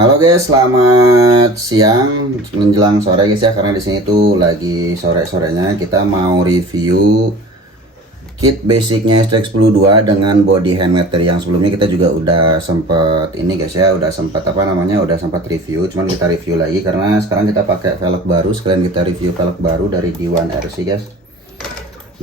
Halo guys, selamat siang menjelang sore guys ya, karena di sini tuh lagi sore-sorenya kita mau review kit basicnya STX-10 dengan body handmade. Yang sebelumnya kita juga udah sempet ini guys ya, udah sempat review, cuman kita review lagi karena sekarang kita pakai velg baru. Sekalian kita review velg baru dari D1 RC guys.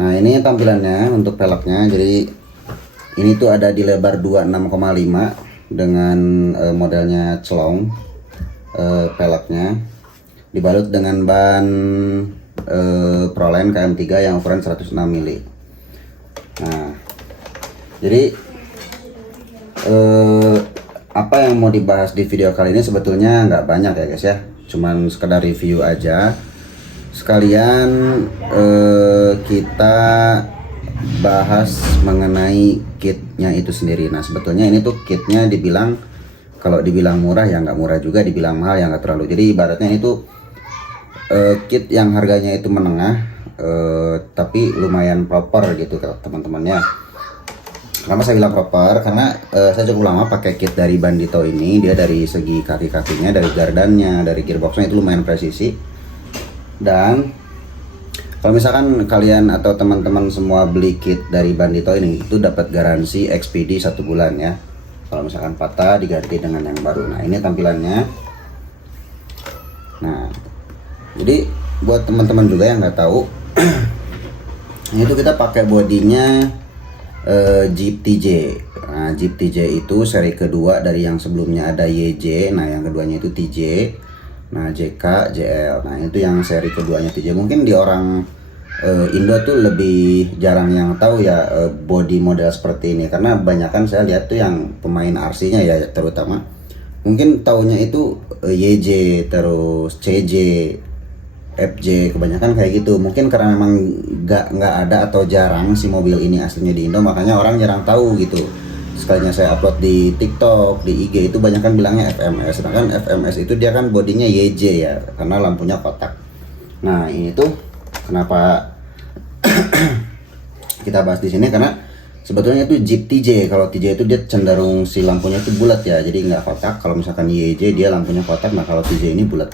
Nah ini tampilannya untuk velgnya. Jadi ini tuh ada di lebar 26,5 dengan modelnya celong, velgnya dibalut dengan ban Proline KM3 yang ukuran 106 mili. Nah jadi apa yang mau dibahas di video kali ini sebetulnya nggak banyak ya guys ya, cuman sekedar review aja sekalian. Kita bahas mengenai kitnya itu sendiri. Nah sebetulnya ini tuh kitnya dibilang, kalau dibilang murah ya nggak murah juga, dibilang mahal ya nggak terlalu. Jadi ibaratnya itu kit yang harganya itu menengah, tapi lumayan proper gitu teman-teman ya. Kenapa saya bilang proper? Karena saya cukup lama pakai kit dari Bandito ini. Dia dari segi kaki-kakinya, dari gardannya, dari gearboxnya itu lumayan presisi. Dan kalau misalkan kalian atau teman-teman semua beli kit dari Bandito ini, itu dapat garansi XPD 1 bulan ya. Kalau misalkan patah diganti dengan yang baru. Nah ini tampilannya. Nah jadi buat teman-teman juga yang nggak tahu, ini tuh kita pakai bodinya Jeep TJ. Nah Jeep TJ itu seri kedua dari yang sebelumnya ada YJ. Nah yang keduanya itu TJ. Nah JK, JL. Nah itu yang seri keduanya TJ. Mungkin di orang Indo tuh lebih jarang yang tahu ya body model seperti ini, karena kebanyakan saya lihat tuh yang pemain RC-nya ya terutama mungkin taunya itu YJ, terus CJ, FJ, kebanyakan kayak gitu. Mungkin karena memang nggak ada atau jarang si mobil ini aslinya di Indo, makanya orang jarang tahu gitu. Sekalinya saya upload di TikTok, di IG itu banyak kan bilangnya FMS. Sedangkan FMS itu dia kan bodinya YJ ya, karena lampunya kotak. Nah ini tuh kenapa kita bahas di sini, karena sebetulnya itu Jeep TJ. Kalau TJ itu dia cenderung si lampunya itu bulat ya, jadi nggak kotak. Kalau misalkan YJ dia lampunya kotak. Nah kalau TJ ini bulat.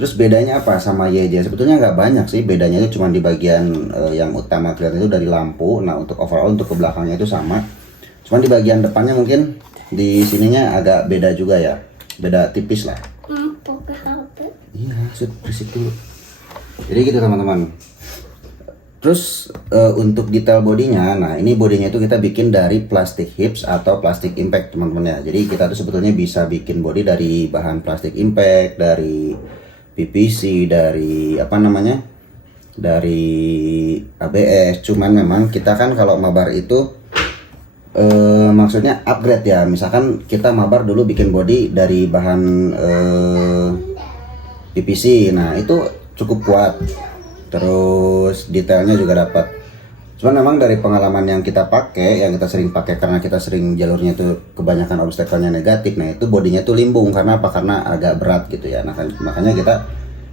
Terus bedanya apa sama YJ? Sebetulnya nggak banyak sih, bedanya itu cuma di bagian yang utama kelihatan itu dari lampu. Nah untuk overall untuk ke belakangnya itu sama, cuman di bagian depannya mungkin di sininya agak beda juga ya, beda tipis lah. Iya, berisik dulu. Jadi gitu teman-teman. Terus untuk detail bodinya, nah ini bodinya itu kita bikin dari plastik hips atau plastik impact teman-teman ya. Jadi kita tuh sebetulnya bisa bikin body dari bahan plastik impact, dari PVC, dari apa namanya, dari ABS. Cuman memang kita kan kalau mabar itu maksudnya upgrade ya. Misalkan kita mabar dulu bikin body dari bahan PVC, nah itu cukup kuat, terus detailnya juga dapat. Cuman memang dari pengalaman yang kita pakai, yang kita sering pakai karena kita sering jalurnya itu kebanyakan obstacle-nya negatif. Nah itu bodinya tuh limbung, karena apa? Karena agak berat gitu ya. Nah makanya kita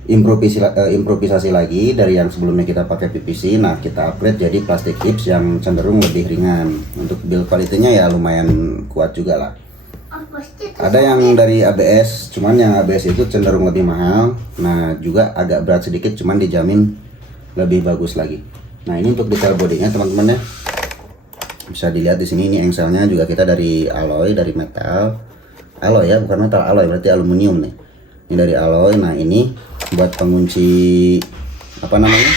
improvisasi lagi dari yang sebelumnya kita pakai PVC. Nah kita upgrade jadi plastik hips yang cenderung lebih ringan. Untuk build quality-nya ya lumayan kuat juga lah. Ada yang dari ABS, cuman yang ABS itu cenderung lebih mahal. Nah juga agak berat sedikit, cuman dijamin lebih bagus lagi. Nah ini untuk detail bodinya teman-teman ya, bisa dilihat di sini. Ini engselnya juga kita dari alloy, dari metal alloy ya, bukan metal alloy, berarti aluminium nih. Ini dari alloy. Nah ini buat pengunci apa namanya,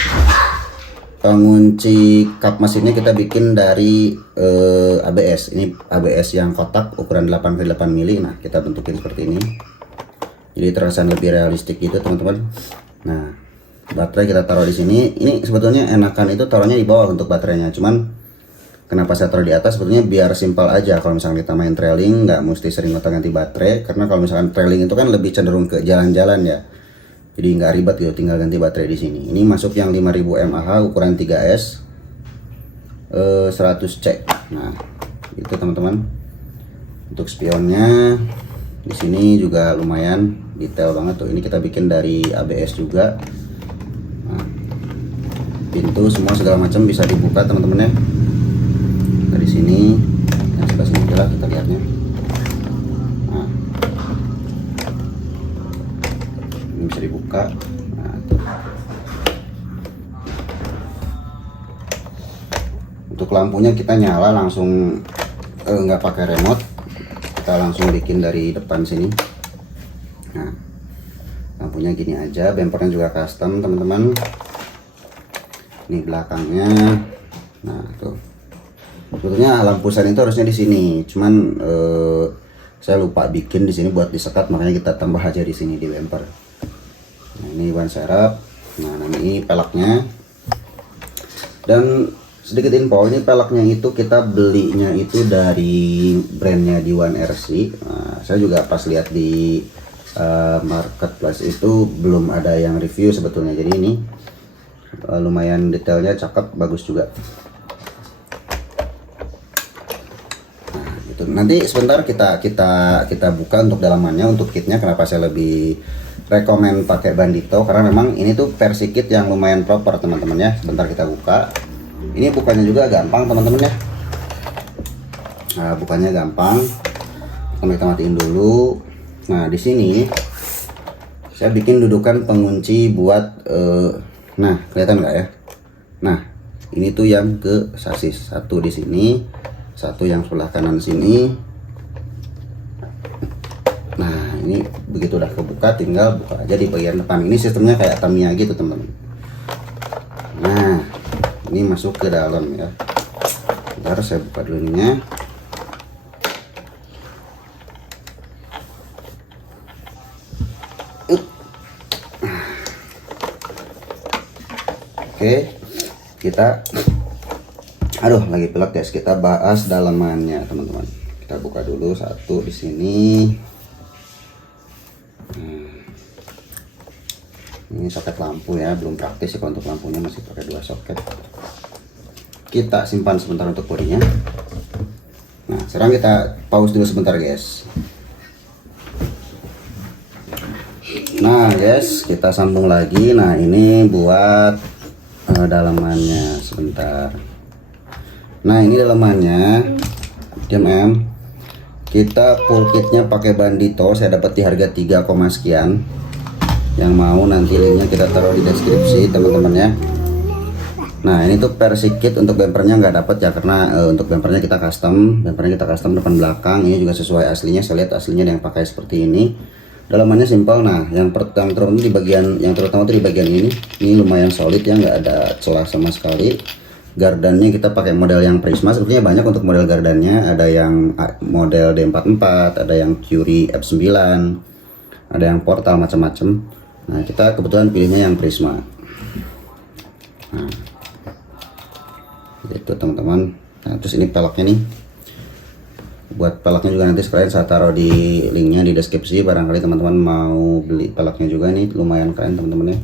pengunci kap mesinnya kita bikin dari ABS. Ini ABS yang kotak ukuran 8x8 mili. Nah kita bentukin seperti ini, jadi terasa lebih realistik gitu teman-teman. Nah baterai kita taruh di sini. Ini sebetulnya enakan itu taruhnya di bawah untuk baterainya, cuman kenapa saya taruh di atas? Sebetulnya biar simpel aja. Kalau misalnya kita main trailing nggak mesti sering gonta-ganti baterai, karena kalau misalkan trailing itu kan lebih cenderung ke jalan-jalan ya, jadi nggak ribet gitu, tinggal ganti baterai di sini. Ini masuk yang 5000 mAh ukuran 3S 100C. Nah itu teman-teman. Untuk spionnya di sini juga lumayan detail banget tuh. Ini kita bikin dari ABS juga. Nah, pintu semua segala macam bisa dibuka teman-teman ya. Dari sini yang sebelah sini adalah kita lihatnya. Nah bisa dibuka. Nah, tuh. Untuk lampunya kita nyala langsung, nggak pakai remote, kita langsung bikin dari depan sini. Nah, lampunya gini aja, bempernya juga custom teman-teman. Ini belakangnya. Nah tuh, sebetulnya lampu sen itu harusnya di sini, cuman saya lupa bikin di sini buat disekat, makanya kita tambah aja di sini di bumper. Nah ini ban serep. Nah ini peleknya. Dan sedikit info, ini peleknya itu kita belinya itu dari brandnya D1RC. Nah, saya juga pas lihat di marketplace itu belum ada yang review sebetulnya, jadi ini lumayan detailnya cakep, bagus juga. Nah itu nanti sebentar kita buka untuk dalamannya. Untuk kitnya kenapa saya lebih rekomen pakai Bandito, karena memang ini tuh versi kit yang lumayan proper teman-teman ya. Sebentar kita buka. Ini bukannya juga gampang teman-teman ya. Nah bukannya gampang. Kita matiin dulu. Nah di sini saya bikin dudukan pengunci buat nah kelihatan nggak ya? Nah ini tuh yang ke sasis, satu di sini, satu yang sebelah kanan sini. Nah ini begitu udah kebuka, tinggal buka aja di bagian depan. Ini sistemnya kayak Tamiya gitu teman-teman. Nah ini masuk ke dalam ya. Bentar saya buka dulu ininya. Oke, kita lagi pelek guys, kita bahas dalamannya teman-teman. Kita buka dulu satu di sini. Ini soket lampu ya, belum praktis sih kalau untuk lampunya, masih pakai 2 soket. Kita simpan sebentar untuk bodinya. Nah sekarang kita pause dulu sebentar guys. Nah guys, kita sambung lagi. Nah ini buat dalamannya sebentar. Nah ini dalamannya, diam. Kita full kitnya pakai Bandito, saya dapat di harga 3, sekian. Yang mau nanti linknya kita taruh di deskripsi teman-teman ya. Nah ini tuh versi kit, untuk bumpernya nggak dapat ya, karena untuk bumpernya kita custom. Bumpernya kita custom depan belakang. Ini juga sesuai aslinya, saya lihat aslinya yang pakai seperti ini. Dalamannya simpel. Nah yang terutama di bagian ini lumayan solid ya, nggak ada celah sama sekali. Gardannya kita pakai model yang Prisma. Sebetulnya banyak untuk model gardannya, ada yang model D44, ada yang Curie F9, ada yang Portal, macam-macam. Nah kita kebetulan pilihnya yang Prisma. Nah itu teman-teman. Nah terus ini peleknya nih, buat peleknya juga nanti sekalian saya taruh di linknya di deskripsi, barangkali teman-teman mau beli peleknya juga. Nih lumayan keren teman-teman ya.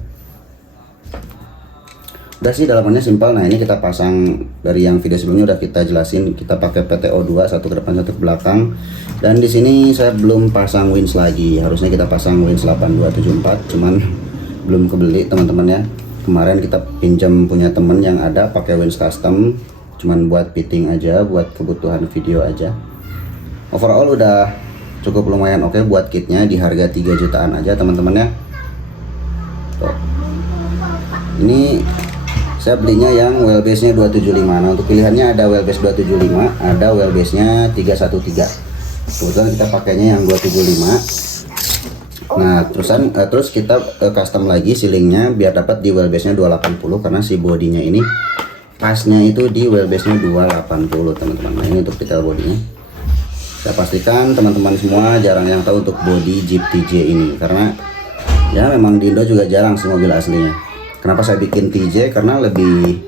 Udah sih dalamannya simpel. Nah ini kita pasang, dari yang video sebelumnya udah kita jelasin, kita pakai PTO2, satu ke depan satu ke belakang. Dan di sini saya belum pasang winch lagi, harusnya kita pasang winch 8274, cuman belum kebeli teman-teman ya. Kemarin kita pinjam punya temen yang ada pakai winch custom, cuman buat fitting aja, buat kebutuhan video aja. Overall udah cukup lumayan oke buat kitnya, di harga 3 jutaan aja teman-teman ya. Tuh. Ini saya belinya yang wheelbase nya 275. Nah untuk pilihannya ada wheelbase 275, ada wheelbase nya 313. Kebetulan kita pakainya yang 275. Nah terus kita custom lagi silingnya biar dapat di wheelbase nya 280, karena si bodinya ini pasnya itu di wheelbase nya 280 teman-teman. Nah ini untuk detail bodinya. Saya pastikan teman-teman semua jarang yang tahu untuk body Jeep TJ ini, karena ya memang di Indo juga jarang sih mobil aslinya. Kenapa saya bikin TJ? Karena lebih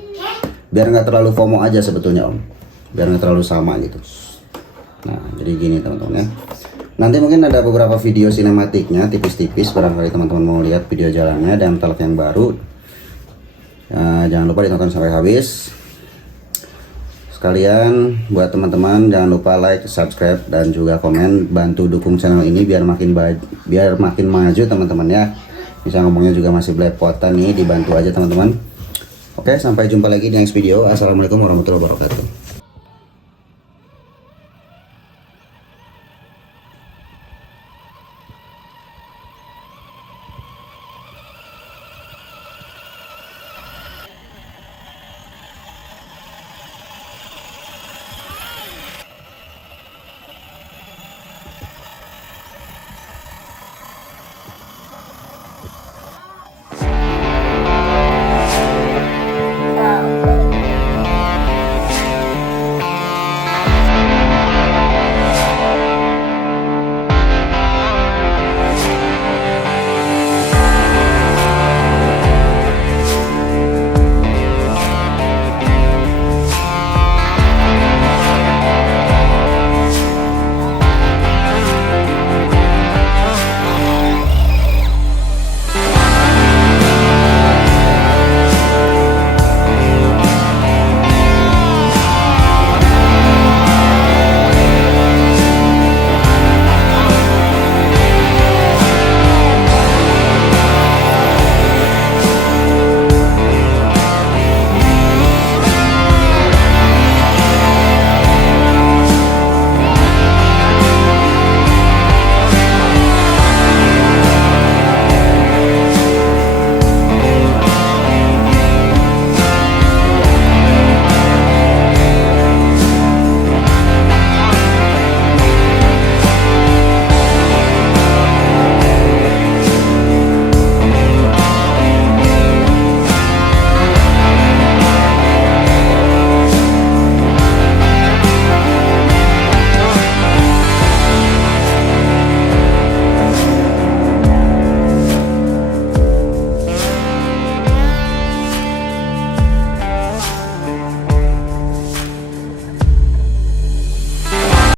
biar nggak terlalu FOMO aja sebetulnya om, biar nggak terlalu sama gitu. Nah jadi gini teman-teman ya. Nanti mungkin ada beberapa video sinematiknya tipis-tipis, barangkali teman-teman mau lihat video jalannya dan pelek yang baru. Jangan lupa ditonton sampai habis. Sekalian buat teman-teman jangan lupa like, subscribe dan juga komen, bantu dukung channel ini biar makin maju teman-teman ya. Bisa ngomongnya juga masih belepotan nih, dibantu aja teman-teman. Oke, sampai jumpa lagi di next video. Assalamualaikum warahmatullahi wabarakatuh.